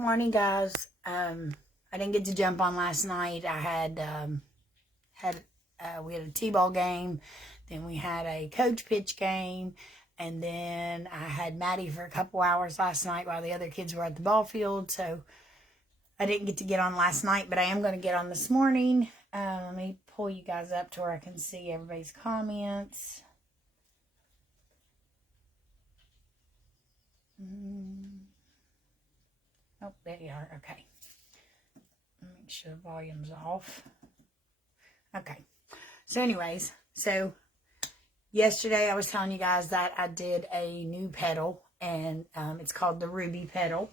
Morning, guys. I didn't get to jump on last night. I we had a t-ball game, then we had a coach pitch game, and then I had Maddie for a couple hours last night while the other kids were at the ball field. So I didn't get to get on last night, but I am going to get on this morning. Let me pull you guys up to where I can see everybody's comments. Oh, there you are. Okay. Make sure the volume's off. Okay. So anyways, yesterday I was telling you guys that I did a new petal, and it's called the Ruby Petal.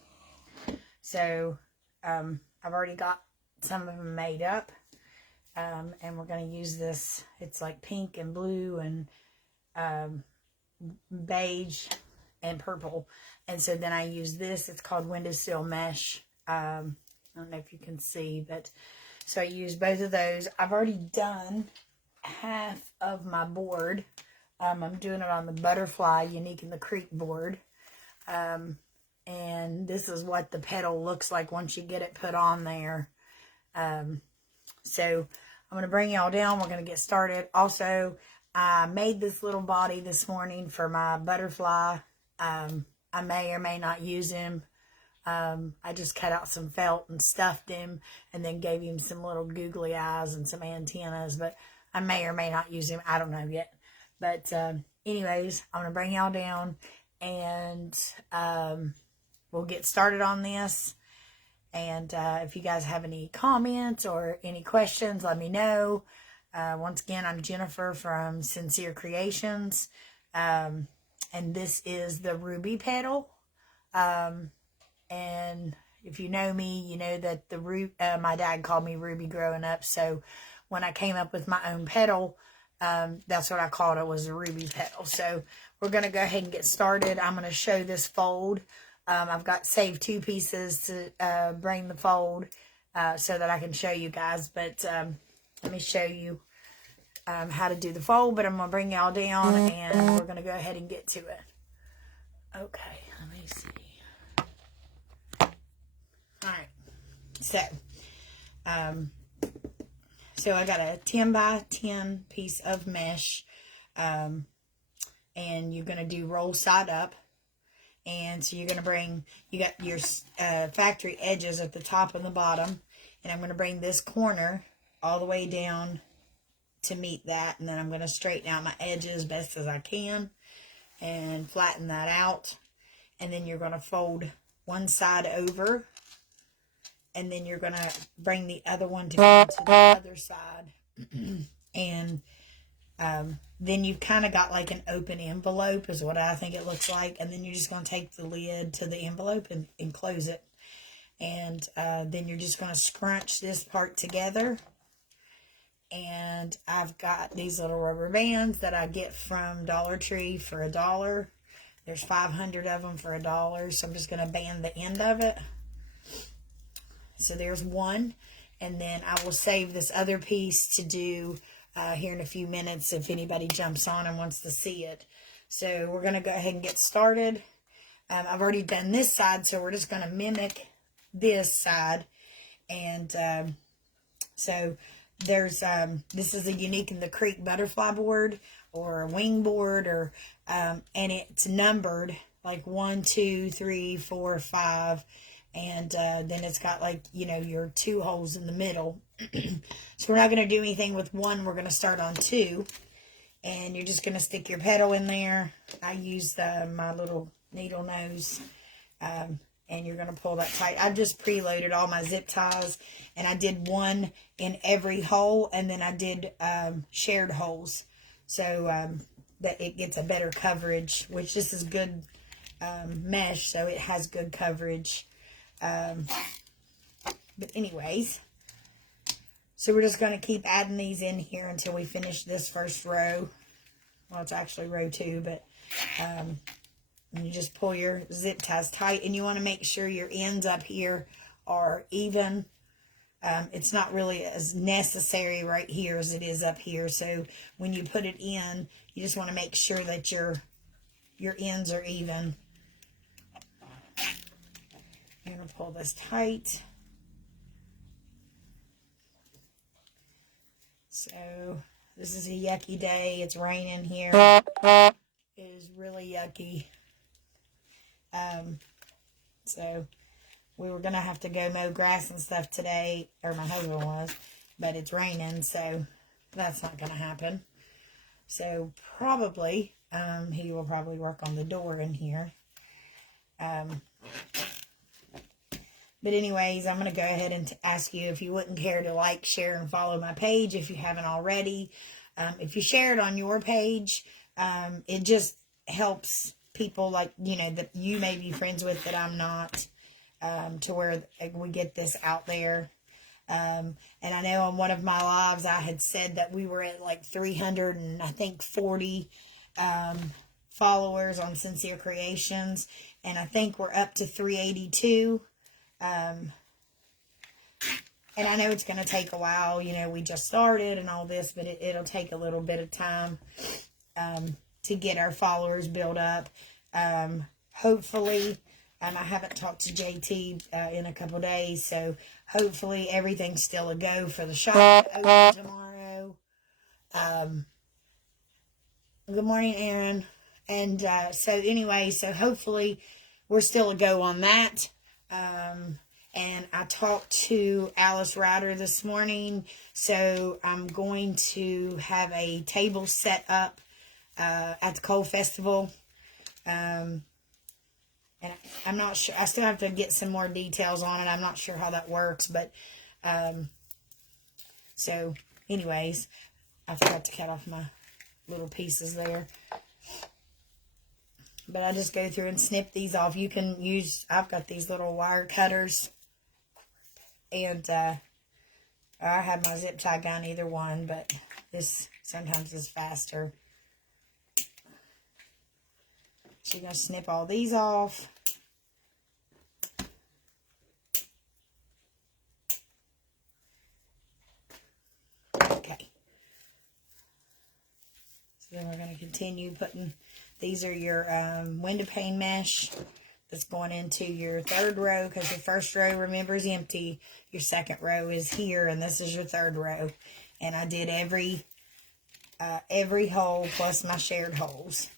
So I've already got some of them made up, and we're going to use this. It's like pink and blue and beige and purple. And so then I use this. It's called windowsill mesh. I don't know if you can see, but so I use both of those. I've already done half of my board. I'm doing it on the butterfly Unique in the Creek board. And this is what the petal looks like once you get it put on there. So I'm going to bring y'all down. We're going to get started. Also, I made this little body this morning for my butterfly. I may or may not use him. I just cut out some felt and stuffed him and then gave him some little googly eyes and some antennas, but I may or may not use him. I don't know yet. But anyways, I'm going to bring y'all down and we'll get started on this. And if you guys have any comments or any questions, let me know. Once again, I'm Jennifer from Sincere Creations. And this is the Ruby Petal. And if you know me, you know that my dad called me Ruby growing up. So when I came up with my own petal, that's what I called it, was a Ruby Petal. So we're going to go ahead and get started. I'm going to show this fold. I've got saved 2 pieces to bring the fold so that I can show you guys. But let me show you how to do the fold. But I'm going to bring y'all down and we're going to go ahead and get to it. Okay, let me see. Alright, so I got a 10 by 10 piece of mesh, and you're going to do roll side up. And so you're going to you got your factory edges at the top and the bottom, and I'm going to bring this corner all the way down to meet that, and then I'm going to straighten out my edges best as I can and flatten that out. And then you're going to fold one side over, and then you're going to bring the other one to go to the other side. And then you've kind of got like an open envelope is what I think it looks like. And then you're just going to take the lid to the envelope and close it. And then you're just going to scrunch this part together. And I've got these little rubber bands that I get from Dollar Tree for $1. There's 500 of them for $1. So I'm just going to band the end of it. So there's one. And then I will save this other piece to do here in a few minutes if anybody jumps on and wants to see it. So we're going to go ahead and get started. I've already done this side, so we're just going to mimic this side. And so there's this is a Unique in the Creek butterfly board or a wing board, or and it's numbered like 1, 2, 3, 4, 5. And then it's got like, your 2 holes in the middle. So we're not going to do anything with 1. We're going to start on 2. And you're just going to stick your petal in there. I used my little needle nose. And you're going to pull that tight. I've just preloaded all my zip ties. And I did 1 in every hole. And then I did shared holes. So that it gets a better coverage. Which this is good mesh. So it has good coverage. But anyways, so we're just going to keep adding these in here until we finish this first row. Well, it's actually row 2, but and you just pull your zip ties tight, and you want to make sure your ends up here are even. It's not really as necessary right here as it is up here. So when you put it in, you just want to make sure that your ends are even. I'm going to going to pull this tight. So this is a yucky day. It's raining here. It is really yucky. So we were going to have to go mow grass and stuff today, or my husband was, but it's raining, so that's not going to happen. So probably, he will probably work on the door in here. But anyways, I'm going to go ahead and ask you if you wouldn't care to like, share, and follow my page if you haven't already. If you share it on your page, it just helps people like, that you may be friends with that I'm not, to where we get this out there. And I know on one of my lives I had said that we were at like 340 followers on Sincere Creations, and I think we're up to 382. And I know it's going to take a while, we just started and all this, but it'll take a little bit of time to get our followers built up. Hopefully, I haven't talked to JT in a couple days, so hopefully everything's still a go for the shop to open tomorrow. Good morning, Aaron. And so anyway, so hopefully we're still a go on that. And I talked to Alice Ryder this morning, so I'm going to have a table set up at the Coal Festival. And I'm not sure, I still have to get some more details on it. I'm not sure how that works, but so anyways, I forgot to cut off my little pieces there. But I just go through and snip these off. You can use, I've got these little wire cutters. And I have my zip tie gun, either one. But this sometimes is faster. So you're going to snip all these off. Okay. So then we're going to continue putting... These are your window pane mesh that's going into your third row, because your first row, remember, is empty. Your second row is here, and this is your third row. And I did every hole plus my shared holes.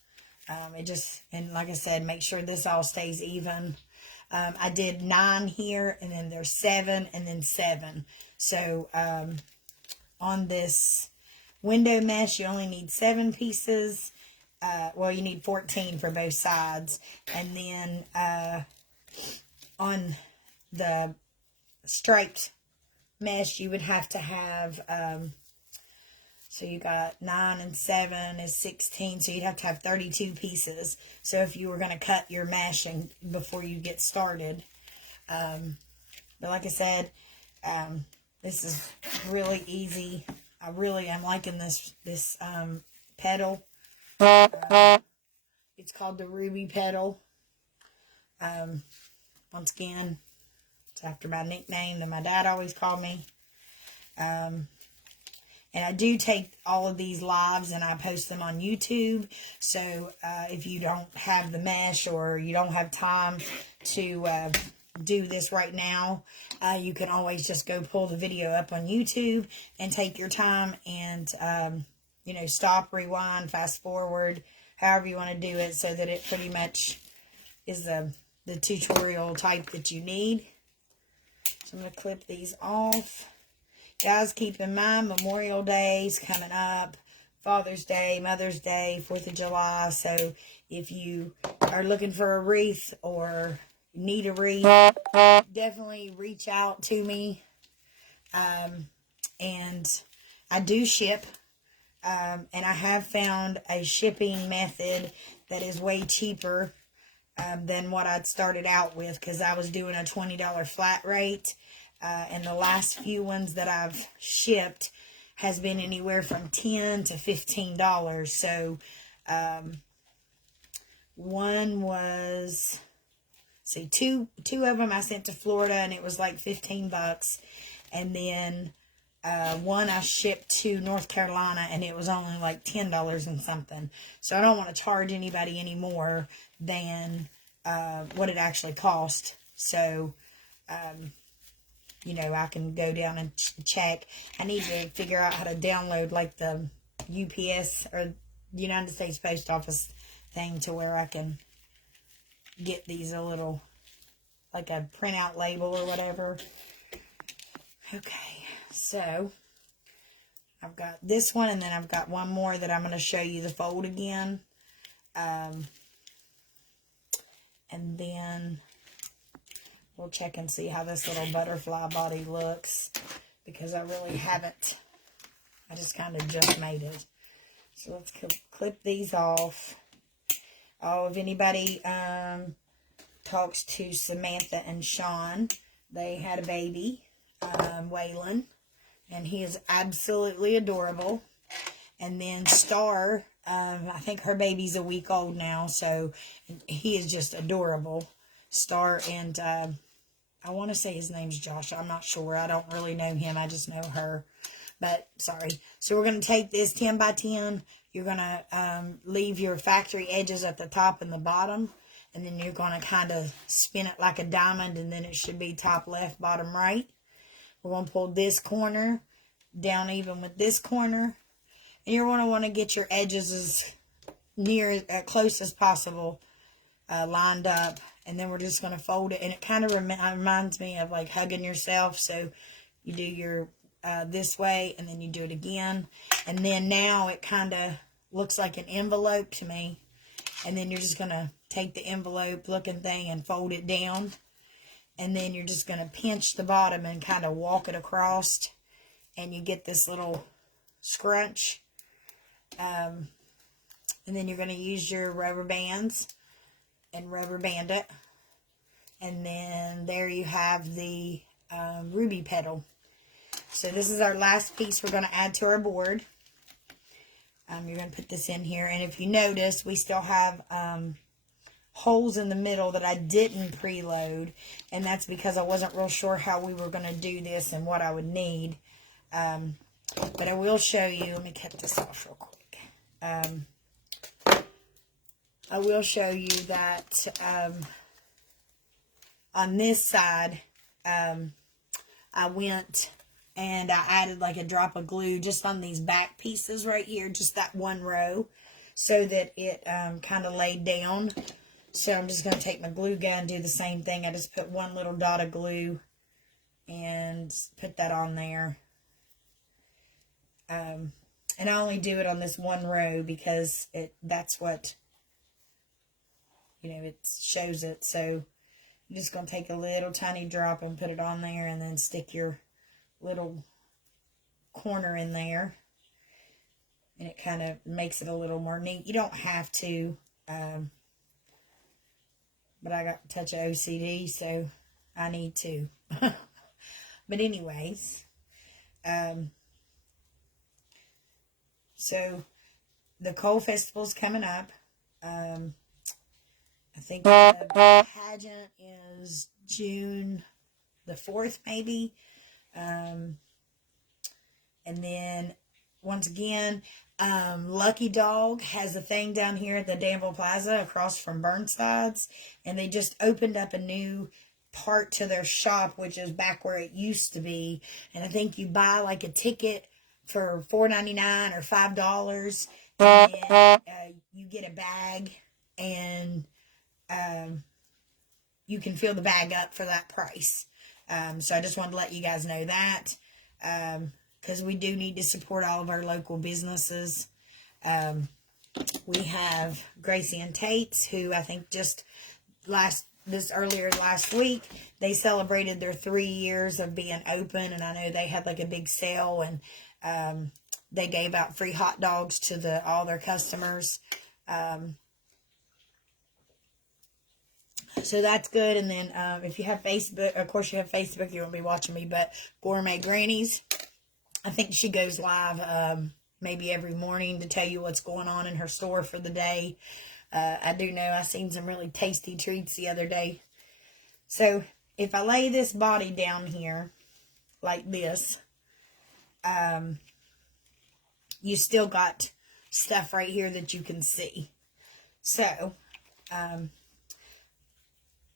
And like I said, make sure this all stays even. I did 9 here, and then there's 7, and then 7. So on this window mesh, you only need 7 pieces. Well, you need 14 for both sides. And then on the striped mesh, you would have to have, so you got 9 and 7 is 16, so you'd have to have 32 pieces. So if you were going to cut your mesh before you get started. But like I said, this is really easy. I really am liking this petal. It's called the Ruby Petal. Once again, it's after my nickname that my dad always called me. And I do take all of these lives and I post them on YouTube. So if you don't have the mesh or you don't have time to do this right now, you can always just go pull the video up on YouTube and take your time and stop, rewind, fast forward, however you want to do it, so that it pretty much is the tutorial type that you need. So I'm going to clip these off. Guys, keep in mind, Memorial Day is coming up, Father's Day, Mother's Day, 4th of July. So if you are looking for a wreath or need a wreath, definitely reach out to me. And I do ship. And I have found a shipping method that is way cheaper than what I'd started out with, because I was doing a $20 flat rate. And the last few ones that I've shipped has been anywhere from $10 to $15. So one was, two of them I sent to Florida, and it was like $15. And then one I shipped to North Carolina, and it was only like $10 and something. So I don't want to charge anybody any more than what it actually cost. So you know, I can go down and check. I need to figure out how to download like the UPS or United States Post Office thing to where I can get these a little, like a printout label or whatever. Okay, so I've got this one, and then I've got one more that I'm going to show you the fold again. And then we'll check and see how this little butterfly body looks, because I really haven't. I just kind of just made it. So let's clip these off. Oh, if anybody talks to Samantha and Sean, they had a baby, Waylon, and he is absolutely adorable. And then Star, I think her baby's a week old now, so he is just adorable. Star, and I want to say his name's Josh. I'm not sure. I don't really know him. I just know her. But, sorry. So, we're going to take this 10 by 10. You're going to leave your factory edges at the top and the bottom. And then you're going to kind of spin it like a diamond. And then it should be top left, bottom right. We're going to pull this corner down even with this corner. And you're going to want to get your edges as near, as close as possible lined up. And then we're just going to fold it. And it kind of reminds me of like hugging yourself. So you do your this way, and then you do it again. And then now it kind of looks like an envelope to me. And then you're just going to take the envelope looking thing and fold it down. And then you're just going to pinch the bottom and kind of walk it across. And you get this little scrunch. And then you're going to use your rubber bands and rubber band it. And then there you have the ruby petal. So this is our last piece we're going to add to our board. You're going to put this in here. And if you notice, we still have holes in the middle that I didn't preload. And that's because I wasn't real sure how we were going to do this and what I would need. But I will show you. Let me cut this off real quick. I will show you that on this side, I went and I added like a drop of glue just on these back pieces right here, just that one row, so that it kind of laid down. So I'm just going to take my glue gun and do the same thing. I just put one little dot of glue and put that on there. And I only do it on this one row because that's what, you know, it shows it. So I'm just going to take a little tiny drop and put it on there, and then stick your little corner in there, and it kind of makes it a little more neat. You don't have to, but I got a touch of OCD, so I need to. But anyways, so the Coal Festival's coming up. I think the pageant is June the 4th, maybe. And then once again, Lucky Dog has a thing down here at the Danville Plaza across from Burnside's, and they just opened up a new part to their shop, which is back where it used to be. And I think you buy like a ticket for $4.99 or $5, and then you get a bag, and you can fill the bag up for that price. So I just wanted to let you guys know that, because we do need to support all of our local businesses. We have Gracie and Tate's, who I think just earlier last week, they celebrated their 3 years of being open, and I know they had like a big sale, and they gave out free hot dogs to all their customers. So that's good. And then if you have Facebook, of course you have Facebook, you won't be watching me, but Gourmet Grannies, I think she goes live maybe every morning to tell you what's going on in her store for the day. I do know I seen some really tasty treats the other day. So if I lay this body down here like this, you still got stuff right here that you can see. So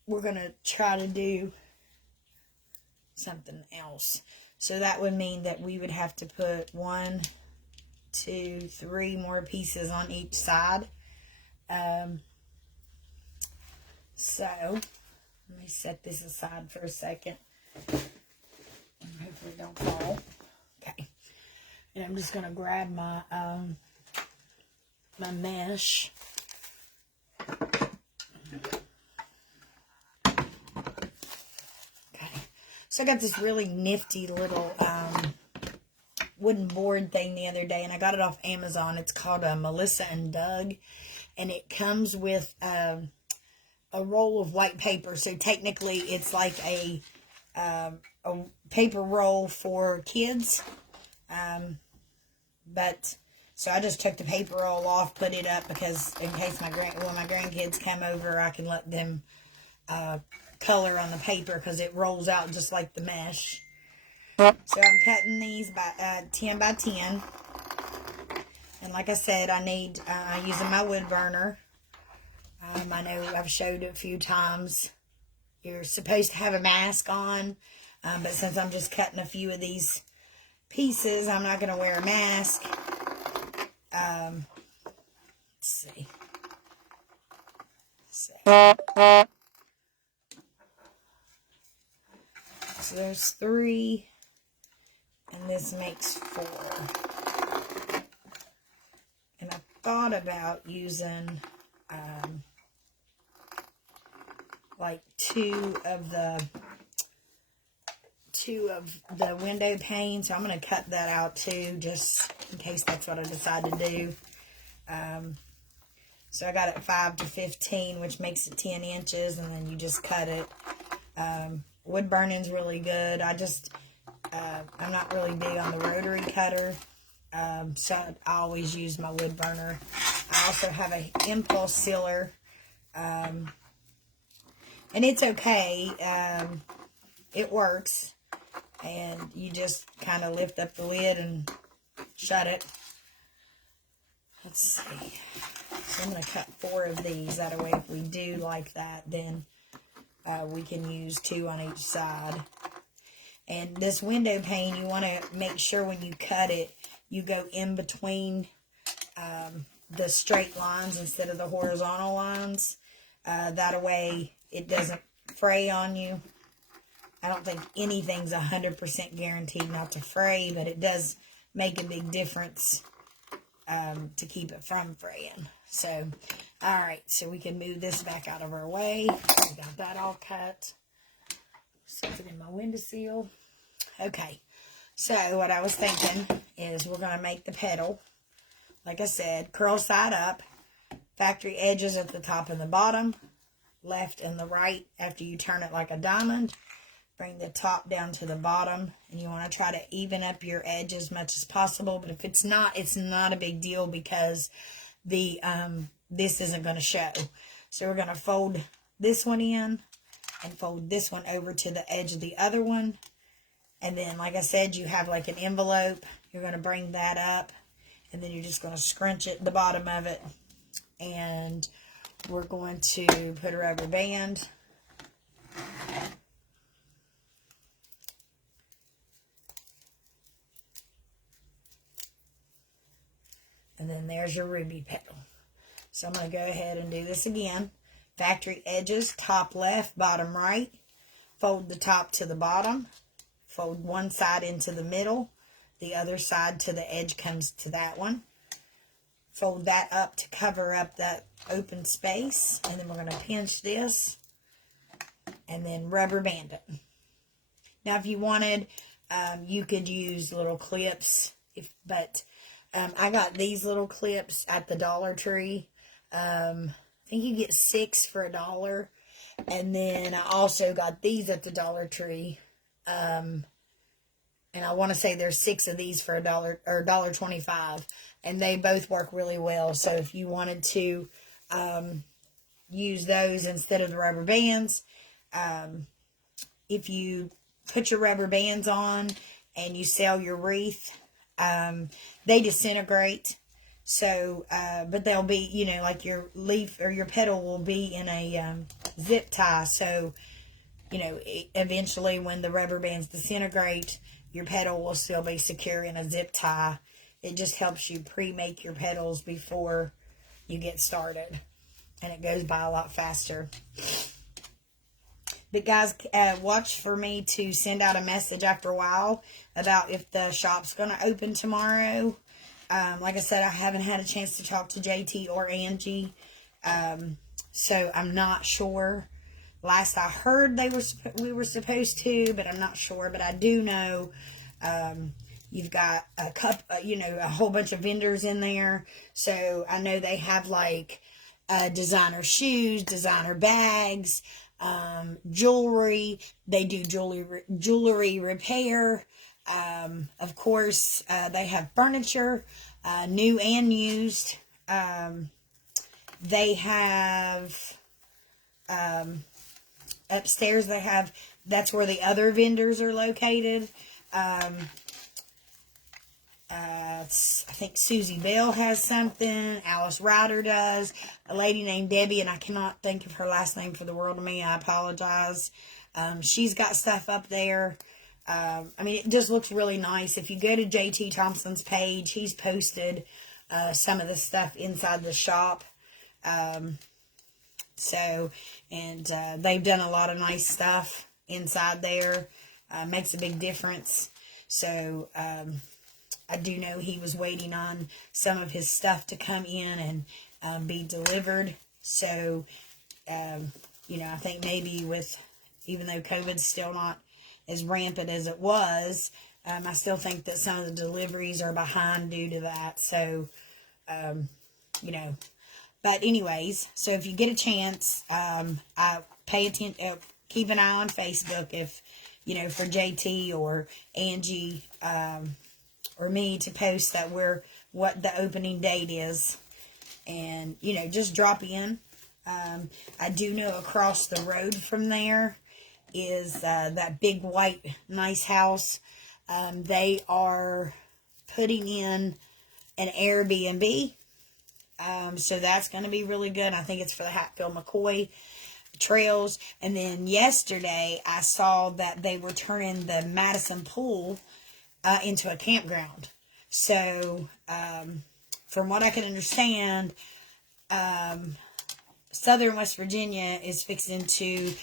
we're going to try to do something else. So that would mean that we would have to put 1, 2, 3 more pieces on each side. So let me set this aside for a second. Hopefully it don't fall. Okay. And I'm just going to grab my my mesh. Okay. So I got this really nifty little wooden board thing the other day, and I got it off Amazon. It's called Melissa and Doug, and it comes with a roll of white paper. So technically it's like a paper roll for kids. But so I just took the paper roll off, put it up, because in case when my grandkids come over, I can let them color on the paper, because it rolls out just like the mesh. So I'm cutting these by 10 by 10. And like I said, I need using my wood burner. I know I've showed it a few times. You're supposed to have a mask on, but since I'm just cutting a few of these pieces, I'm not going to wear a mask. Let's see. So there's 3, and this makes 4. And I thought about using like two of the window panes. So I'm going to cut that out too, just in case that's what I decide to do. So I got it 5 to 15, which makes it 10 inches, and then you just cut it. Wood burning's really good. I'm not really big on the rotary cutter, so I always use my wood burner. I also have an impulse sealer, and it's okay. It works, and you just kind of lift up the lid and shut it. Let's see. So I'm going to cut 4 of these. That way, if we do like that, then we can use 2 on each side. And this window pane, you want to make sure when you cut it, you go in between the straight lines instead of the horizontal lines. That way, it doesn't fray on you. I don't think anything's 100% guaranteed not to fray, but it does make a big difference to keep it from fraying. So, alright, so we can move this back out of our way. We got that all cut. Set it in my windowsill. Okay, so what I was thinking is we're going to make the petal. Like I said, curl side up, factory edges at the top and the bottom, left and the right after you turn it like a diamond. Bring the top down to the bottom, and you want to try to even up your edge as much as possible. But if it's not a big deal, because the this isn't going to show. So we're going to fold this one in and fold this one over to the edge of the other one. And then, like I said, you have like an envelope. You're going to bring that up, and then you're just going to scrunch it, the bottom of it. And we're going to put a rubber band. And then there's your ruby petal. So I'm going to go ahead and do this again. Factory edges, top left, bottom right. Fold the top to the bottom. Fold one side into the middle. The other side to the edge comes to that one. Fold that up to cover up that open space. And then we're going to pinch this. And then rubber band it. Now if you wanted, you could use little clips. But I got these little clips at the Dollar Tree. I think you get 6 for $1. And then I also got these at the Dollar Tree. And I want to say there's 6 of these for $1 or $1.25. And they both work really well. So if you wanted to use those instead of the rubber bands, if you put your rubber bands on and you sell your wreath, they disintegrate. So, but they'll be, you know, like your leaf or your petal will be in a zip tie. So you know, eventually when the rubber bands disintegrate, your petal will still be secure in a zip tie. It just helps you pre-make your petals before you get started. And it goes by a lot faster. But guys, watch for me to send out a message after a while about if the shop's going to open tomorrow. Like I said, I haven't had a chance to talk to JT or Angie. So I'm not sure. Last I heard we were supposed to, but I'm not sure. But I do know you've got a whole bunch of vendors in there. So I know they have like designer shoes, designer bags, jewelry. They do jewelry repair. Of course, they have furniture, new and used. They have upstairs. That's where the other vendors are located. I think Susie Bell has something. Alice Ryder does. A lady named Debbie, and I cannot think of her last name for the world of me. I apologize. She's got stuff up there. I mean, it just looks really nice. If you go to JT Thompson's page, he's posted some of the stuff inside the shop. They've done a lot of nice stuff inside there. Makes a big difference. So, I do know he was waiting on some of his stuff to come in and be delivered. So, I think maybe even though COVID's still not as rampant as it was, I still think that some of the deliveries are behind due to that. So, but anyways, so if you get a chance, I pay attention, keep an eye on Facebook if, for JT or Angie, or me to post what the opening date is, and, just drop in. I do know across the road from there is, that big white nice house. They are putting in an Airbnb. So that's going to be really good. I think it's for the Hatfield McCoy trails. And then yesterday I saw that they were turning the Madison pool into a campground. So, from what I can understand, Southern West Virginia is fixing to,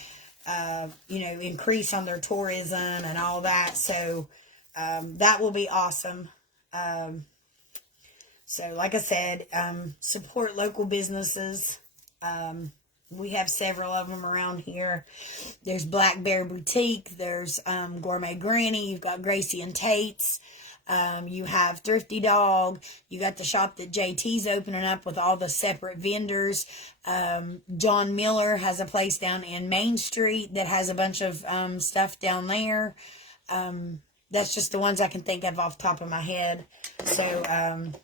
increase on their tourism and all that. So, that will be awesome. So, like I said, support local businesses. We have several of them around here. There's Black Bear Boutique. There's Gourmet Granny. You've got Gracie and Tate's. You have Thrifty Dog. You got the shop that JT's opening up with all the separate vendors. John Miller has a place down in Main Street that has a bunch of stuff down there. That's just the ones I can think of off the top of my head. So, and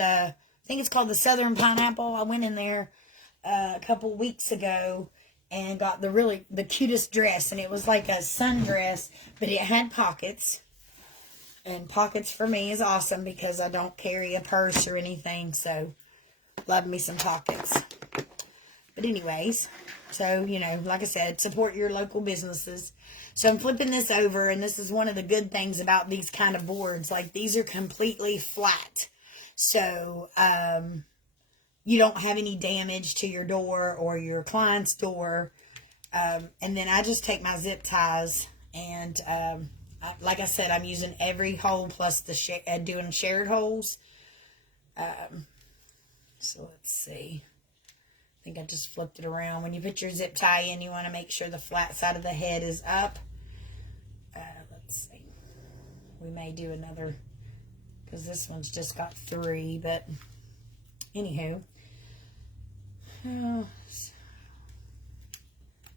I think it's called the Southern Pineapple. I went in there a couple weeks ago and got the cutest dress, and it was like a sundress, but it had pockets, and pockets for me is awesome because I don't carry a purse or anything, so love me some pockets. But anyways, so, like I said, support your local businesses. So I'm flipping this over, and this is one of the good things about these kind of boards. Like, these are completely flat. So, you don't have any damage to your door or your client's door. And then I just take my zip ties and, like I said, I'm using every hole plus doing shared holes. So let's see. I think I just flipped it around. When you put your zip tie in, you want to make sure the flat side of the head is up. Let's see. We may do another, because this one's just got 3, but anywho.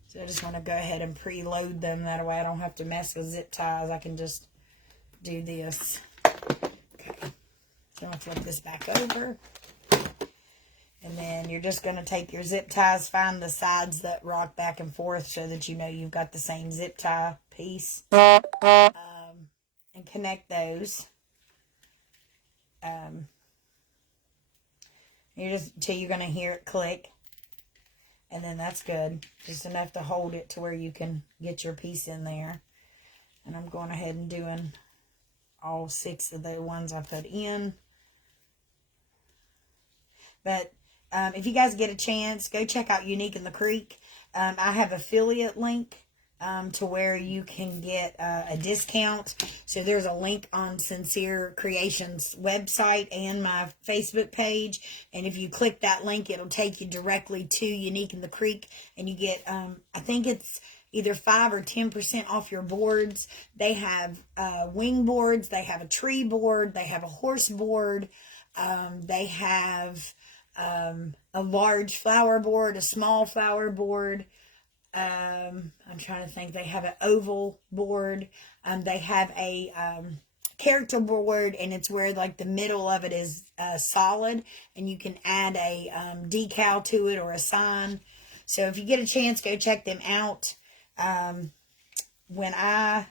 So I just want to go ahead and preload them. That way I don't have to mess with zip ties. I can just do this. Okay. So I'm going to flip this back over. And then you're just going to take your zip ties, find the sides that rock back and forth so that you know you've got the same zip tie piece. And connect those. You're going to hear it click. And then that's good. Just enough to hold it to where you can get your piece in there. And I'm going ahead and doing all 6 of the ones I put in. But if you guys get a chance, go check out Unique in the Creek. I have affiliate link to where you can get a discount. So there's a link on Sincere Creations website and my Facebook page. And if you click that link, it'll take you directly to Unique in the Creek. And you get, I think it's either 5 or 10% off your boards. They have wing boards. They have a tree board. They have a horse board. They have a large flower board, a small flower board. I'm trying to think. They have an oval board. They have a character board, and it's where like the middle of it is solid, and you can add a decal to it or a sign. So if you get a chance, go check them out. When I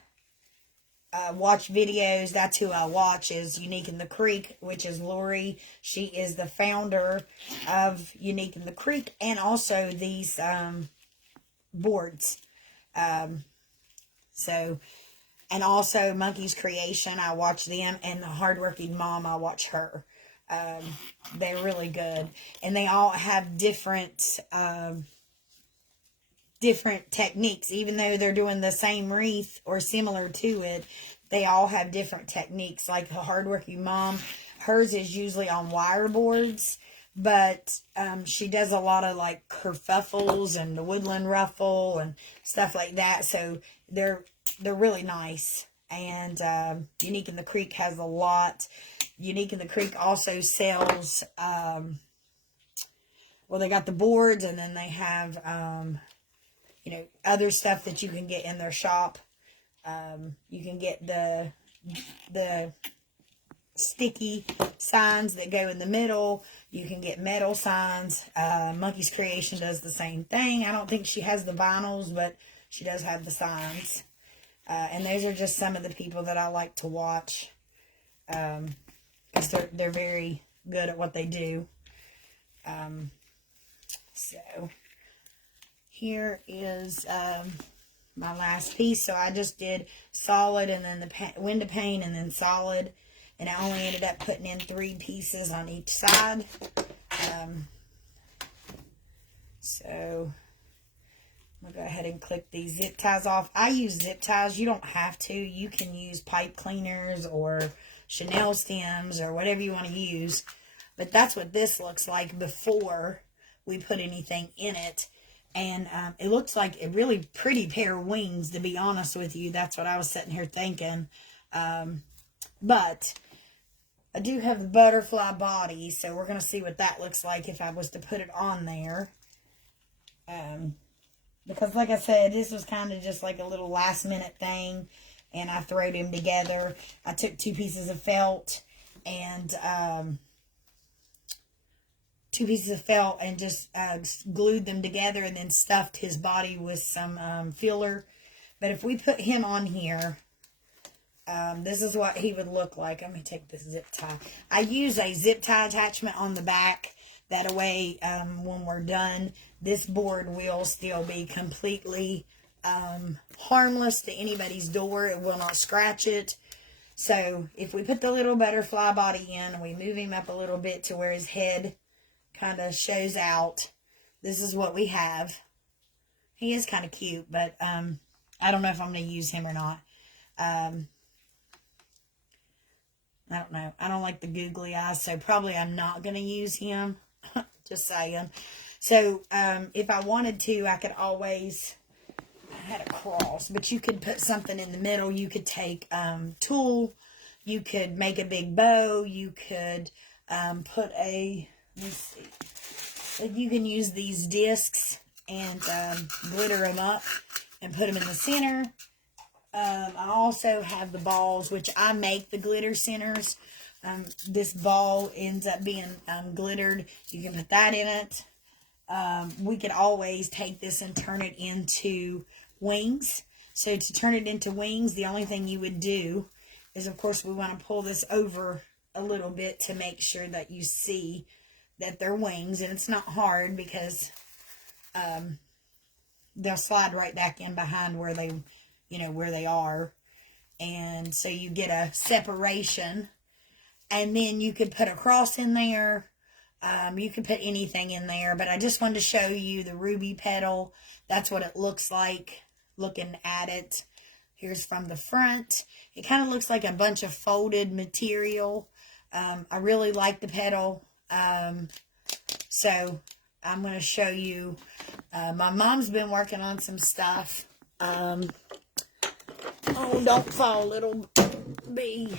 watch videos, that's who I watch, is Unique in the Creek, which is Lori. She is the founder of Unique in the Creek, and also these boards. So, and also Monkey's Creation, I watch them, and the Hardworking Mom, I watch her. They're really good, and they all have different techniques. Even though they're doing the same wreath or similar to it, they all have different techniques. Like the Hardworking Mom, hers is usually on wire boards, but she does a lot of like kerfuffles and the woodland ruffle and stuff like that. So they're really nice. And Unique in the Creek has a lot. Unique in the Creek also sells, well, they got the boards, and then they have you know, other stuff that you can get in their shop. You can get the sticky signs that go in the middle. You can get metal signs. Monkey's Creation does the same thing. I don't think she has the vinyls, but she does have the signs. And those are just some of the people that I like to watch. Because they're very good at what they do. So here is my last piece. So I just did solid, and then the window pane, and then solid, and I only ended up putting in 3 pieces on each side. So I'm gonna go ahead and click these zip ties off. I use zip ties. You don't have to. You can use pipe cleaners or Chanel stems or whatever you want to use, but that's what this looks like before we put anything in it. And it looks like a really pretty pair of wings, to be honest with you. That's what I was sitting here thinking. But I do have the butterfly body, so we're going to see what that looks like if I was to put it on there. Because like I said, this was kind of just like a little last minute thing, and I throwed them together. I took 2 pieces of felt and 2 pieces of felt and just glued them together, and then stuffed his body with some filler. But if we put him on here, this is what he would look like. Let me take this zip tie. I use a zip tie attachment on the back. That way, when we're done, this board will still be completely harmless to anybody's door. It will not scratch it. So if we put the little butterfly body in, and we move him up a little bit to where his head kind of shows out, this is what we have. He is kind of cute, but I don't know if I'm going to use him or not. I don't know. I don't like the googly eyes, so probably I'm not going to use him. Just saying. So if I wanted to, I could always, I had a cross, but you could put something in the middle. You could take tulle. You could make a big bow. You could put a, let's see, you can use these discs and glitter them up and put them in the center. I also have the balls, which I make the glitter centers. This ball ends up being glittered. You can put that in it. We could always take this and turn it into wings. So to turn it into wings, the only thing you would do is, of course, we want to pull this over a little bit to make sure that you see that they're wings. And it's not hard because they'll slide right back in behind where they, where they are. And so you get a separation. And then you could put a cross in there. You could put anything in there. But I just wanted to show you the ruby petal. That's what it looks like looking at it. Here's from the front. It kind of looks like a bunch of folded material. I really like the petal. So I'm going to show you. My mom's been working on some stuff. Oh, don't fall, little bee.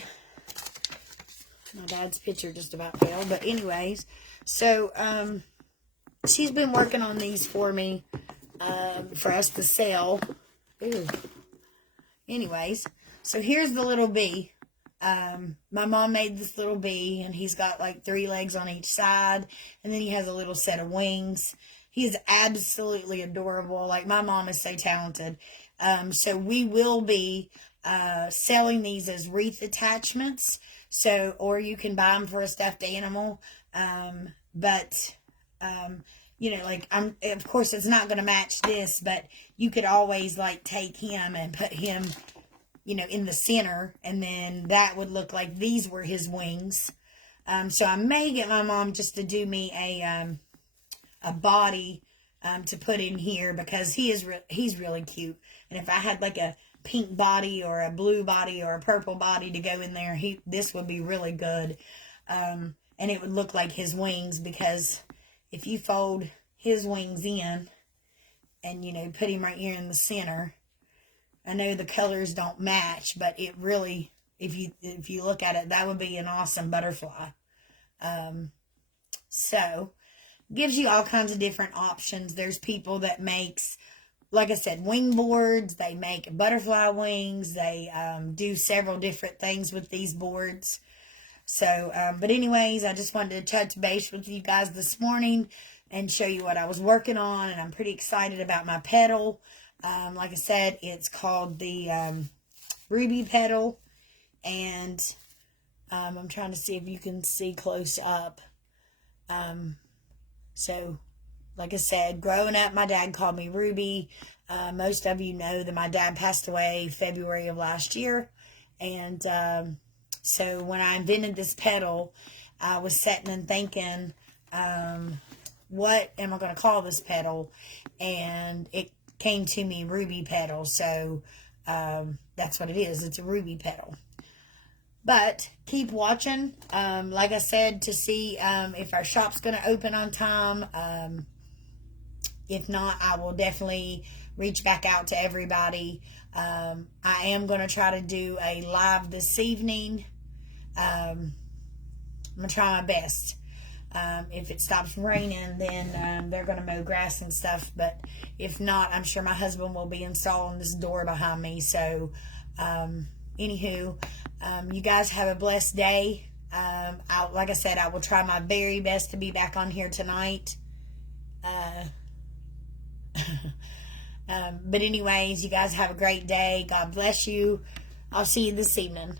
My dad's picture just about fell. But anyways, so she's been working on these for me for us to sell. Ew. Anyways, so here's the little bee. My mom made this little bee, and he's got like 3 legs on each side, and then he has a little set of wings. He's absolutely adorable. Like, my mom is so talented. So we will be selling these as wreath attachments. So, or you can buy them for a stuffed animal. But like, of course it's not going to match this, but you could always like take him and put him, in the center, and then that would look like these were his wings. So I may get my mom just to do me a body to put in here, because he's really cute. And if I had like a pink body or a blue body or a purple body to go in there, this would be really good. And it would look like his wings, because if you fold his wings in and, put him right here in the center, I know the colors don't match, but it really, if you look at it, that would be an awesome butterfly. So, gives you all kinds of different options. There's people that makes, like I said, wing boards. They make butterfly wings. They do several different things with these boards. So, but anyways, I just wanted to touch base with you guys this morning and show you what I was working on. And I'm pretty excited about my petal. Like I said, it's called the Ruby Petal. And I'm trying to see if you can see close up. So, like I said, growing up, my dad called me Ruby. Most of you know that my dad passed away February of last year. And so when I invented this petal, I was sitting and thinking, what am I going to call this petal? And it came to me Ruby Petal. So that's what it is. It's a ruby petal. But keep watching, like I said, to see if our shop's going to open on time. If not, I will definitely reach back out to everybody. I am going to try to do a live this evening. I'm going to try my best. If it stops raining, then they're going to mow grass and stuff. But if not, I'm sure my husband will be installing this door behind me. So, anywho, you guys have a blessed day. Like I said, I will try my very best to be back on here tonight. But anyways, you guys have a great day. God bless you. I'll see you this evening.